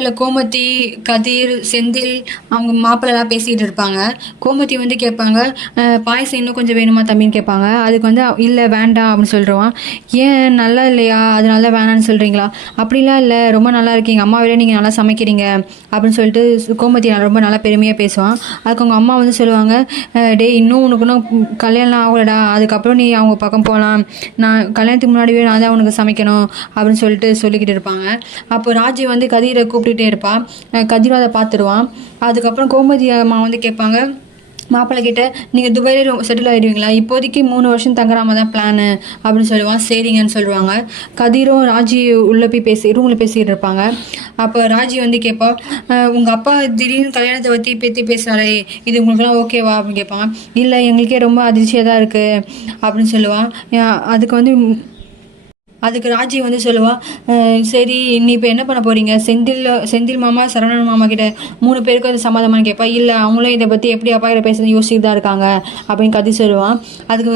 இல்லை கோமதி கதிர் செந்தில் அவங்க மாப்பிள்ளைலாம் பேசிகிட்டு இருப்பாங்க. கோமதி வந்து கேட்பாங்க பாயசம் இன்னும் கொஞ்சம் வேணுமா தம்பின்னு கேட்பாங்க. அதுக்கு வந்து இல்லை வேண்டாம் அப்படின்னு சொல்லிடுவான் ஏன் நல்லா இல்லையா? அதனால தான் வேணான்னு சொல்கிறீங்களா அப்படிலாம் இல்லை. ரொம்ப நல்லா இருக்கீங்க அம்மா விட நீங்கள் நல்லா சமைக்கிறீங்க அப்படின்னு சொல்லிட்டு கோமதி நான் ரொம்ப நல்லா பெருமையாக பேசுவான். அதுக்கு அவங்க அம்மா வந்து சொல்லுவாங்க டே டேய் இன்னும் உனக்கு இன்னும் கல்யாணம் ஆகலடா. அதுக்கப்புறம் நீ அவங்க பக்கம் போகலாம். நான் கல்யாணத்துக்கு முன்னாடியே நான் தான் உனக்கு சமைக்கணும் அப்படின்னு சொல்லிட்டு சொல்லிக்கிட்டு இருப்பாங்க. அப்போ ராஜி வந்து கதிரை கூப்பிட்டுட்டே இருப்பாள் கதிரும் அதை பார்த்துருவான். அதுக்கப்புறம் கோமதி அம்மா வந்து கேட்பாங்க மாப்பிள்ளை கிட்ட நீங்கள் துபாயிலே செட்டில் ஆகிடுவீங்களா இப்போதைக்கு மூணு வருஷம் தங்குற தான் பிளானு அப்படின்னு சொல்லுவான். சரிங்கன்னு சொல்லுவாங்க. கதிரும் ராஜி உள்ளே போய் பேசி ரூமில் பேசிக்கிட்டு இருப்பாங்க. அப்போ ராஜி வந்து கேட்பா உங்கள் அப்பா திடீர்னு கல்யாணத்தை பற்றி பற்றி பேசுகிறாரே இது உங்களுக்குலாம் ஓகேவா அப்படின்னு கேட்பாங்க. இல்லை எங்களுக்கே ரொம்ப அதிர்ச்சியாக தான் இருக்குது அப்படின்னு சொல்லுவான். அதுக்கு வந்து அதுக்கு ராஜி வந்து சொல்லுவா சரி நீ இப்போ என்ன பண்ண போறீங்க? செந்தில் செந்தில் மாமா சரவணன் மாமா கிட்ட மூணு பேருக்கும் அது சம்மதமானு கேட்பா இல்லை அவங்களும் இதை பற்றி எப்படி அப்பா கிட்ட பேசுறது யோசிச்சுட்டு தான் இருக்காங்க அப்படின்னு கதி சொல்லுவான் அதுக்கு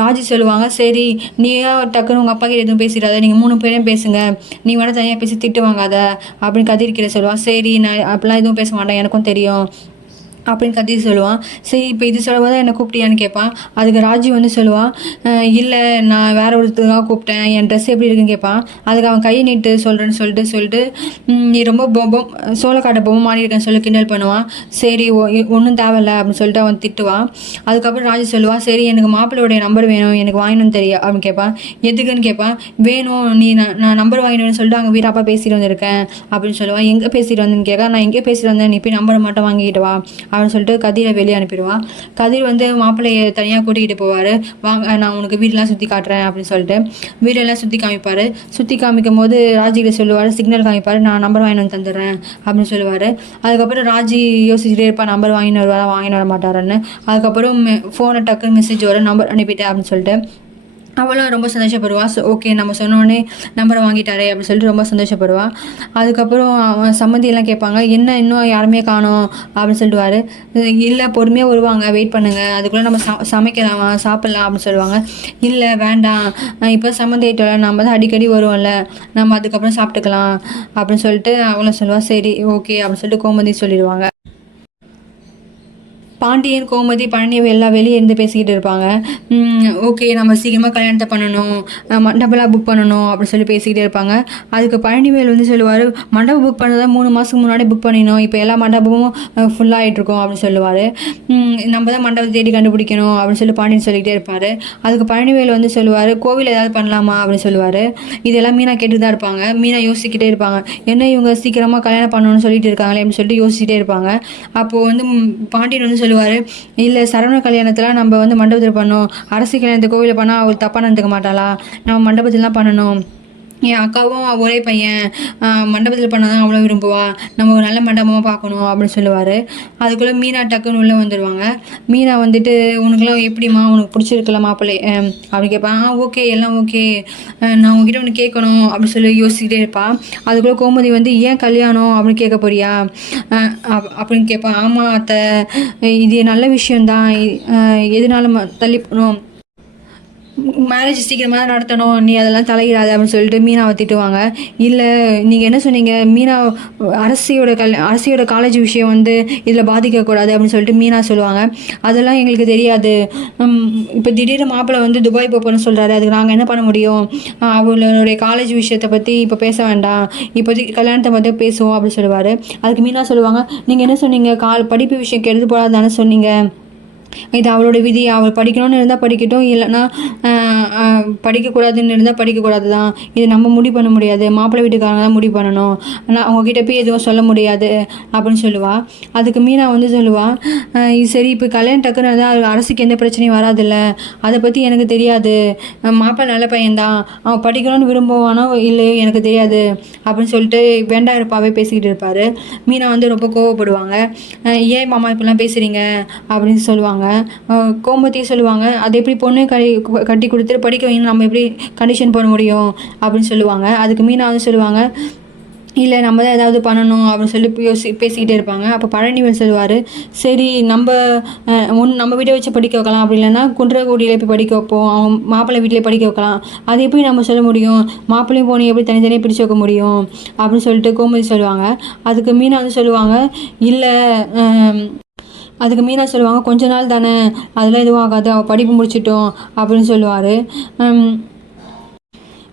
ராஜி சொல்லுவாங்க சரி நீயா டக்குன்னு உங்கள் அப்பா கிட்ட எதுவும் பேசிடாத நீங்கள் மூணு பேரும் பேசுங்க. நீ வேணால் தனியாக பேசி திட்டு வாங்காத அப்படின்னு கதிர்கிட்ட சொல்லுவான் சரி நான் அப்படிலாம் எதுவும் பேச மாட்டேன் எனக்கும் தெரியும். அப்படின்னு கத்தி சொல்லுவான். சரி இப்போ இது சொல்லும்போது தான் என்னை கூப்பிட்டியான்னு கேட்பான். அதுக்கு ராஜி வந்து சொல்லுவான் இல்லை நான் வேற ஒருத்தருக்காக கூப்பிட்டேன். என் ட்ரெஸ் எப்படி இருக்குன்னு கேட்பான். அதுக்கு அவன் கையை நீட்டு சொல்கிறேன்னு சொல்லிட்டு சொல்லிட்டு நீ ரொம்ப பொம்பம் சோளக்காட்டை பொம்மை மாறியிருக்கேன்னு சொல்லி கிண்டல் பண்ணுவான். சரி ஒன்றும் தேவையில்ல அப்படின்னு சொல்லிட்டு அவன் திட்டுவான். அதுக்கப்புறம் ராஜி சொல்லுவான் சரி எனக்கு மாப்பிள்ளையோடைய நம்பர் வேணும். எனக்கு வாங்கணும்னு தெரியும் அப்படின்னு கேட்பான். எதுக்குன்னு கேட்பான். வேணும். நீ நான் நான் நம்பர் வாங்கினு சொல்லிட்டு அங்கே அப்பா பேசிட்டு வந்திருக்கேன். அப்படின்னு சொல்லுவான் எங்கே பேசிட்டு வந்தேன்னு கேட்க நான் எங்கே பேசிட்டு வந்தேன்? நீ போய் நம்பரை மட்டும் வாங்கிட்டு வா. அப்படின்னு சொல்லிட்டு கதிரை வெளியே அனுப்பிடுவான் கதிர் வந்து மாப்பிள்ளையை தனியாக கூட்டிகிட்டு போவார். வாங்க நான் உனக்கு வீடெலாம் சுற்றி காட்டுறேன் அப்படின்னு சொல்லிட்டு வீடெல்லாம் சுற்றி காமிப்பார். சுற்றி காமிக்கும் போது ராஜிகிட்ட சொல்லுவார் சிக்னல் காமிப்பார். நான் நம்பர் வாங்கி வந்து தந்துடுறேன் அப்படின்னு சொல்லுவார். அதுக்கப்புறம் ராஜி யோசிச்சுட்டே இருப்பா நம்பர் வாங்கின்னு வருவாரா வாங்கின்னு வர மாட்டாரன்னு அதுக்கப்புறம் ஃபோனை டக்குன்னு மெசேஜ் வரும் நம்பர் அனுப்பிட்டேன் அப்படின்னு சொல்லிட்டு அவளும் ரொம்ப சந்தோஷப்படுவாள் ஸோ ஓகே நம்ம சொன்னோடனே நம்பரை வாங்கிட்டாரே அப்படின்னு சொல்லிட்டு ரொம்ப சந்தோஷப்படுவாள் அதுக்கப்புறம் அவன் சம்மந்தியெல்லாம் கேட்பாங்க என்ன இன்னும் யாருமே காணோம் அப்படின்னு சொல்லிடுவார் இல்லை பொறுமையாக வருவாங்க வெயிட் பண்ணுங்கள் அதுக்குள்ளே நம்ம ச சமைக்கலாம் சாப்பிட்லாம் அப்படின்னு சொல்லுவாங்க. இல்லை வேண்டாம். இப்போ சம்மந்தி ஆயிட்டோம்ல நம்ம தான் அடிக்கடி வருவோம்ல. நம்ம அதுக்கப்புறம் சாப்பிட்டுக்கலாம் அப்படின்னு சொல்லிட்டு அவளும் சொல்லுவாள் சரி ஓகே அப்படின்னு சொல்லிட்டு கோமதி சொல்லிடுவாங்க. பாண்டியன் கோமதி பழனியவை எல்லாம் வெளியே இருந்து பேசிக்கிட்டு இருப்பாங்க. ஓகே நம்ம சீக்கிரமாக கல்யாணத்தை பண்ணணும். மண்டபம்லாம் புக் பண்ணணும் அப்படின்னு சொல்லி பேசிக்கிட்டே இருப்பாங்க. அதுக்கு பழனிவேல் வந்து சொல்லுவார் மண்டபம் புக் பண்ணதை மூணு மாதத்துக்கு முன்னாடி புக் பண்ணிடணும். இப்போ எல்லா மண்டபமும் ஃபுல்லாக ஆகிட்ருக்கோம் அப்படின்னு சொல்லுவார். நம்ம தான் மண்டபத்தை தேடி கண்டுபிடிக்கணும் அப்படின்னு சொல்லி பாண்டியன் சொல்லிக்கிட்டே இருப்பார். அதுக்கு பழனிவேல் வந்து சொல்லுவார் கோவில் ஏதாவது பண்ணலாமா? அப்படின்னு சொல்லுவார். இதெல்லாம் மீனா கேட்டு தான் இருப்பாங்க. மீனா யோசிக்கிட்டே இருப்பாங்க. என்ன இவங்க சீக்கிரமாக கல்யாணம் பண்ணணும்னு சொல்லிட்டு இருக்காங்களே? அப்படின்னு சொல்லிட்டு யோசிச்சுட்டே இருப்பாங்க. அப்போது வந்து பாண்டியன் வந்து சொல்லுவார். இல்லை சரவண கல்யாணத்தில் நம்ம வந்து மண்டபத்தில் பண்ணோம். அரசு கல்யாணத்து கோவிலில் பண்ணால் அவள் தப்பாக நடந்துக்க மாட்டாளா? நம்ம மண்டபத்திலாம் பண்ணணும். என் அக்காவும் ஒரே பையன் மண்டபத்தில் பண்ணால் தான் அவ்வளோ விரும்புவா. நம்ம ஒரு நல்ல மண்டபமாக பார்க்கணும் அப்படின்னு சொல்லுவார். அதுக்குள்ளே மீனா டக்குன்னு உள்ளே வந்துடுவாங்க மீனா வந்துட்டு உனக்குலாம் எப்படிம்மா? உனக்கு பிடிச்சிருக்கல மாப்பிள்ளை? அப்படின்னு கேட்பான் ஆ ஓகே எல்லாம் ஓகே. நான் உங்ககிட்ட ஒன்று கேட்கணும் அப்படின்னு சொல்லி யோசிச்சுட்டே இருப்பான் அதுக்குள்ளே கோமதி வந்து ஏன் கல்யாணம்? அப்படின்னு கேட்க போறியா? அப்- அப்படின்னு கேட்பான் ஆமாம் அத்தை. இது நல்ல விஷயம்தான். அஹ் எதனால தள்ளி போகணும். மேரேஜ் சீக்கிரமாக தான் நடத்தணும் நீ அதெல்லாம் தலையிடாது அப்படின்னு சொல்லிட்டு மீனாவை திட்டுவாங்க. இல்லை நீங்கள் என்ன சொன்னீங்க? மீனா அரசியோட கல் அரசியோட காலேஜ் விஷயம் வந்து இதில் பாதிக்கக்கூடாது அப்படின்னு சொல்லிட்டு மீனா சொல்லுவாங்க. அதெல்லாம் எங்களுக்கு தெரியாது. இப்போ திடீர்னு மாப்பிள்ளை வந்து துபாய் போப்போன்னு சொல்கிறாரு அதுக்கு நாங்கள் என்ன பண்ண முடியும்? அஹ் அவளுடைய காலேஜ் விஷயத்தை பற்றி இப்போ பேச வேண்டாம். இப்போதைக்கு கல்யாணத்தை மட்டும் பேசுவோம் அப்படின்னு சொல்லுவார். அதுக்கு மீனா சொல்லுவாங்க நீங்கள் என்ன சொன்னீங்க? கால் படிப்பு விஷயம் கெடுத்து போடாதானே சொன்னீங்க. இது அவளோட விதி அவள் படிக்கணும்னு இருந்தால் படிக்கட்டும் இல்லைன்னா படிக்கக்கூடாதுன்னு இருந்தால் படிக்கக்கூடாது தான் இது நம்ம முடிவு பண்ண முடியாது. மாப்பிள்ளை வீட்டுக்காரங்க தான் முடிவு பண்ணணும். ஆனால் அவங்கக்கிட்ட போய் எதுவும் சொல்ல முடியாது அப்படின்னு சொல்லுவா. அதுக்கு மீனா வந்து சொல்லுவா இது சரி இப்போ கல்யாணம் டக்குன்னு இருந்தால் அரசுக்கு எந்த பிரச்சனையும் வராதுல்ல. அதை பற்றி எனக்கு தெரியாது. ஆஹ், மாப்பிள்ளை நல்ல பையன்தான். அவன் படிக்கணும்னு விரும்புவானோ இல்லையோ எனக்கு தெரியாது அப்படின்னு சொல்லிட்டு வேண்டா இருப்பாவே பேசிக்கிட்டு இருப்பார். மீனா வந்து ரொம்ப கோவப்படுவாங்க. ஏன் மாமா இப்படிலாம் பேசுகிறீங்க அப்படின்னு சொல்லுவாங்க. சொல்லுவாங்க. கோமதி சொல்லுவாங்க. அது எப்படி பொண்ணு கட்டி கட்டி கொடுத்துட்டு படிக்க வைங்க நம்ம எப்படி கண்டிஷன் பண்ண முடியும் அப்படின்னு சொல்லுவாங்க. அதுக்கு மீனா வந்து சொல்லுவாங்க. இல்லை நம்ம தான் ஏதாவது பண்ணணும் அப்படின்னு சொல்லி யோசி பேசிக்கிட்டே இருப்பாங்க. அப்போ பழனிவன் சொல்லுவார். சரி நம்ம அஹ், ஒன் நம்ம வீட்டை வச்சு படிக்க வைக்கலாம். அப்படி இல்லைன்னா குன்றக்குடியில் போய் படிக்க வைப்போம். அவங்க மாப்பிள்ளை வீட்டிலே படிக்க வைக்கலாம். அது எப்படி நம்ம சொல்ல முடியும்? மாப்பிள்ளையும் போனி எப்படி தனித்தனியாக பிடிச்சி வைக்க முடியும்? அப்படின்னு சொல்லிட்டு கோமதி சொல்லுவாங்க. அதுக்கு மீனா வந்து சொல்லுவாங்க. இல்லை அதுக்கு மீனா சொல்லுவாங்க கொஞ்ச நாள் தானே அதெல்லாம் எதுவும் ஆகாது அவள் படிப்பு முடிச்சிட்டோம் அப்படின்னு சொல்லுவார்.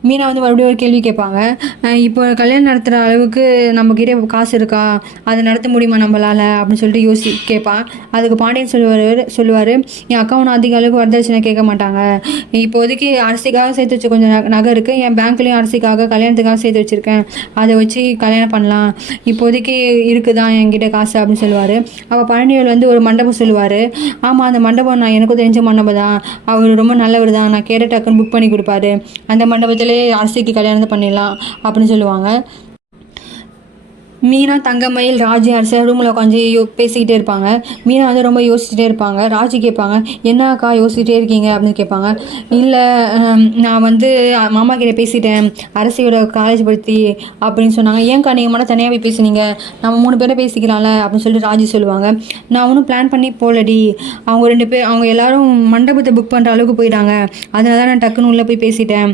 மீனா வந்து மறுபடியும் ஒரு கேள்வி கேட்பாங்க. இப்போ கல்யாணம் நடத்துகிற அளவுக்கு நம்மக்கிட்ட காசு இருக்கா? அதை நடத்த முடியுமா நம்மளால்? அப்படின்னு சொல்லிட்டு யோசி கேட்பான் அதுக்கு பாண்டியன் சொல்லுவார் சொல்லுவார் என் அக்கௌண்ட் அதிக அளவுக்கு வரதட்சணை கேட்க மாட்டாங்க. இப்போதைக்கு அரிசிக்காக சேர்த்து வச்ச கொஞ்சம் நகை- நகை இருக்குது என் பேங்க்லேயும் அரிசிக்காக கல்யாணத்துக்காக சேர்த்து வச்சுருக்கேன். அதை வச்சு கல்யாணம் பண்ணலாம். இப்போதைக்கு இருக்குதான் என்கிட்ட காசு? அப்படின்னு சொல்லுவார். அப்போ பழனிவேல் வந்து ஒரு மண்டபம் சொல்லுவார். ஆமாம் அந்த மண்டபம் நான் எனக்கும் தெரிஞ்ச மண்டபம் தான். அவர் ரொம்ப நல்லவர் தான். நான் கேட்ட டக்குன்னு புக் பண்ணி கொடுப்பாரு. அந்த மண்டபத்திலே ஆசைக்கு கல்யாணத்தை பண்ணிடலாம் அப்படின்னு சொல்லுவாங்க. மீனா தங்கமயில் ராஜி அரசு ரூமில் உட்காந்து யோ பேசிக்கிட்டே இருப்பாங்க. மீனா வந்து ரொம்ப யோசிச்சுட்டே இருப்பாங்க. ராஜி கேட்பாங்க என்ன அக்கா யோசிச்சுட்டே இருக்கீங்க? அப்படின்னு கேட்பாங்க. இல்லை நான் வந்து மாமா கிட்டே பேசிட்டேன். அரசியோட காலேஜ் படுத்தி அப்படின்னு சொன்னாங்க. ஏன்க்கா நீங்கள் மட்டும் தனியாக போய் பேசுனீங்க? நம்ம மூணு பேரை பேசிக்கலாம்ல? அப்படின்னு சொல்லிட்டு ராஜி சொல்லுவாங்க. நான் ஒன்றும் பிளான் பண்ணி போகலடி. அவங்க ரெண்டு பேர் அவங்க எல்லாரும் மண்டபத்தை புக் பண்ணுற அளவுக்கு போயிட்டாங்க. அதனால தான் நான் டக்குன்னு உள்ளே போய் பேசிட்டேன்.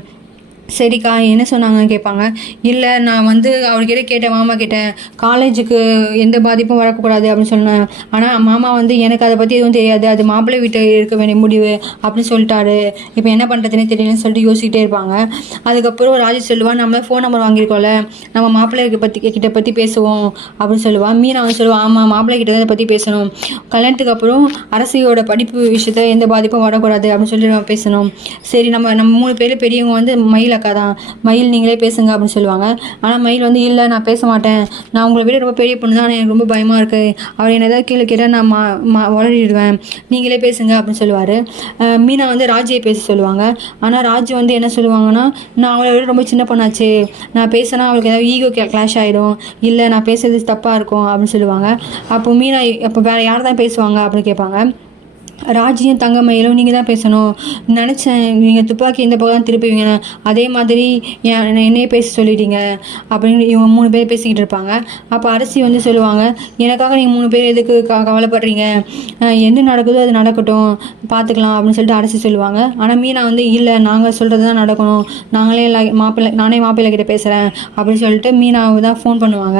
சரிக்கா என்ன சொன்னாங்கன்னு கேட்பாங்க. இல்லை நான் வந்து அவர்கிட்ட கேட்டேன் மாமா கேட்டேன் காலேஜுக்கு எந்த பாதிப்பும் வரக்கூடாது அப்படின்னு சொன்னேன். ஆனால் மாமா வந்து எனக்கு அதை பற்றி எதுவும் தெரியாது. அது மாப்பிள்ளை வீட்டு இருக்க வேண்டிய முடிவு அப்படின்னு சொல்லிட்டாரு. இப்போ என்ன பண்ணுறதுனே தெரியலன்னு சொல்லிட்டு யோசிக்கிட்டே இருப்பாங்க. அதுக்கப்புறம் ராஜி சொல்லுவான் நம்ம ஃபோன் நம்பர் வாங்கியிருக்கோம்ல. நம்ம மாப்பிள்ளை பற்றி கிட்ட பற்றி பேசுவோம் அப்படின்னு சொல்லுவான் மீனா வந்து சொல்லுவான் ஆமாம் மாப்பிள்ளை கிட்ட தான் இதை பற்றி பேசணும். கல்யாணத்துக்கு அப்புறம் அரசியோட படிப்பு விஷயத்த எந்த பாதிப்பும் வரக்கூடாது அப்படின்னு சொல்லி நம்ம பேசணும். சரி நம்ம நம்ம மூணு பேர் பெரியவங்க வந்து மயில் அக்கா தான் மயில் நீங்களே பேசுங்க அப்படின்னு சொல்லுவாங்க. ஆனால் மயில் வந்து இல்லை நான் பேச மாட்டேன். நான் உங்களை விட ரொம்ப பெரிய பொண்ணு தான் எனக்கு ரொம்ப பயமாக இருக்குது அவர் என்ன ஏதாவது கீழே கேட்டால் நான் மா மா வளரிடுவேன் நீங்களே பேசுங்க அப்படின்னு சொல்லுவார். மீனா வந்து ராஜியை பேச சொல்லுவாங்க. ஆனால் ராஜ் வந்து என்ன சொல்லுவாங்கன்னா நான் அவளை விட ரொம்ப சின்ன பொண்ணாச்சு. நான் பேசினா அவளுக்கு ஏதாவது ஈகோ கிளாஷ் ஆகிடும் இல்லை நான் பேசுறது தப்பாக இருக்கும் அப்படின்னு சொல்லுவாங்க. அப்போ மீனா அப்போ வேறு யார் தான் பேசுவாங்க அப்படின்னு கேட்பாங்க. ராஜியும் தங்கமயிலும் நீங்கள் தான் பேசணும். நினச்சேன் நீங்கள் துப்பாக்கி இந்த பக்கம் தான் திருப்பிவிங்க அதே மாதிரி என்னையே பேச சொல்லிட்டீங்க. அப்படின்னு இவங்க மூணு பேர் பேசிக்கிட்டு இருப்பாங்க. அப்போ அரசி வந்து சொல்லுவாங்க எனக்காக நீங்கள் மூணு பேர் எதுக்கு க கவலைப்படுறீங்க? எது என்ன நடக்குதோ அது நடக்கட்டும். பார்த்துக்கலாம் அப்படின்னு சொல்லிட்டு அரசி சொல்லுவாங்க. ஆனால் மீனா வந்து இல்லை நாங்கள் சொல்கிறது தான் நடக்கணும். நாங்களே மாப்பிள்ளை நானே மாப்பிள்ளை கிட்ட பேசுகிறேன் அப்படின்னு சொல்லிட்டு மீனாவை தான் ஃபோன் பண்ணுவாங்க.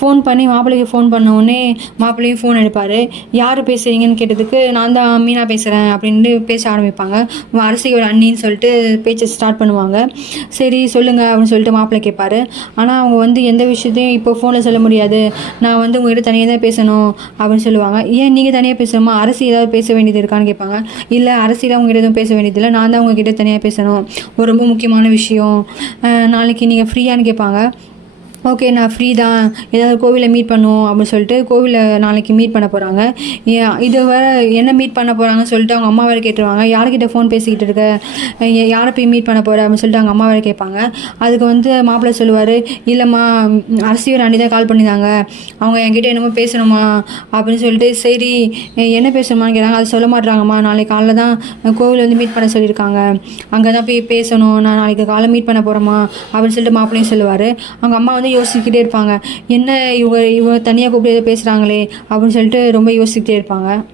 ஃபோன் பண்ணி மாப்பிள்ளைக்கு ஃபோன் பண்ண உடனே மாப்பிள்ளையும் ஃபோன் எடுப்பார். யார் பேசுகிறீங்கன்னு கேட்டதுக்கு நான் தான் மீனா பேசுகிறேன் அப்படின்ட்டு பேச ஆரம்பிப்பாங்க. அரசியோட அண்ணின்னு சொல்லிட்டு பேச்சை ஸ்டார்ட் பண்ணுவாங்க. சரி சொல்லுங்கள் அப்படின்னு சொல்லிட்டு மாப்பிள்ளை கேட்பாரு. ஆனால் அவங்க வந்து எந்த விஷயத்தையும் இப்போ ஃபோனில் சொல்ல முடியாது. நான் வந்து உங்ககிட்ட தனியாக தான் பேசணும் அப்படின்னு சொல்லுவாங்க. ஏன் நீங்கள் தனியாக பேசணுமா? அரசி ஏதாவது பேச வேண்டியது இருக்கான்னு கேட்பாங்க. இல்லை அரசியல் உங்ககிட்ட எதுவும் பேச வேண்டியதில்லை நான் தான் உங்ககிட்ட தனியாக பேசணும். ஒரு ரொம்ப முக்கியமான விஷயம். நாளைக்கு நீங்கள் ஃப்ரீயான்னு கேட்பாங்க. ஓகே நான் ஃப்ரீ தான். ஏதாவது கோவிலில் மீட் பண்ணுவோம் அப்படின்னு சொல்லிட்டு கோவிலில் நாளைக்கு மீட் பண்ண போகிறாங்க இது வர என்ன மீட் பண்ண போகிறாங்கன்னு சொல்லிட்டு அவங்க அம்மா வேறு கேட்டுருவாங்க. யார்கிட்ட ஃபோன் பேசிக்கிட்டு இருக்க? யாரை போய் மீட் பண்ண போகிற அப்படின்னு சொல்லிட்டு அவங்க அம்மா வேறு கேட்பாங்க. அதுக்கு வந்து மாப்பிள்ளை சொல்லுவார் இல்லைம்மா அரசியல் அண்டி தான் கால் பண்ணியிருந்தாங்க. அவங்க என்கிட்ட என்னமோ பேசணுமா? அப்படின்னு சொல்லிட்டு சரி என்ன பேசணுமான்னு கேட்டாங்க. அது சொல்ல மாட்டுறாங்கம்மா நாளைக்கு காலைல தான் கோவில் வந்து மீட் பண்ண சொல்லியிருக்காங்க. அங்கே தான் போய் பேசணும். நான் நாளைக்கு காலைல மீட் பண்ண போகிறோமா அப்படின்னு சொல்லிட்டு மாப்பிள்ளையும் சொல்லுவார். அவங்க அம்மா வந்து யோசிச்சுக்கிட்டே இருப்பாங்க. என்ன இவங்க இவங்க தனியாக கூப்பிட்டு ஏதோ பேசுகிறாங்களே அப்படின்னு சொல்லிட்டு ரொம்ப யோசிச்சுக்கிட்டே இருப்பாங்க.